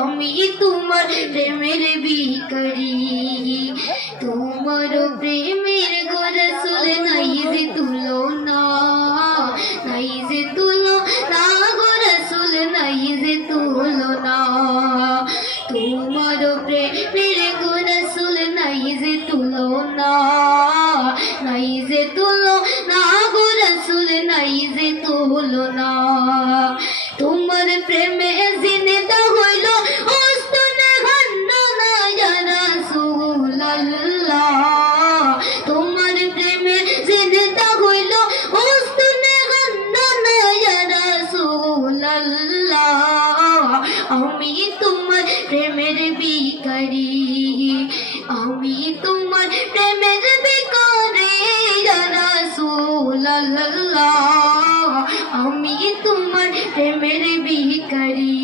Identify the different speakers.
Speaker 1: আমি তোমার প্রেমের বিকারি তোমার প্রেমের গোরসুল নাই যে তুলো না নাই যে তুলো না গোরসুল নাই যে তুলো না তোমার প্রেমের গোরসুল নাই যে তুলো না নাই যে তুলো না গোরসুল নাই যে তুলো না প্রেমে জিন্দা হইল উস্তুনে গণ্য নয়ন রাসূলুল্লাহ। তোমার প্রেমে জিন্দা হইল উস্তুনে গণ্য নয়ন রাসূলুল্লাহ। আমি তোমার প্রেমের বিকারি আমি তোমার প্রেমের বিকারি রাসূলুল্লাহ। करी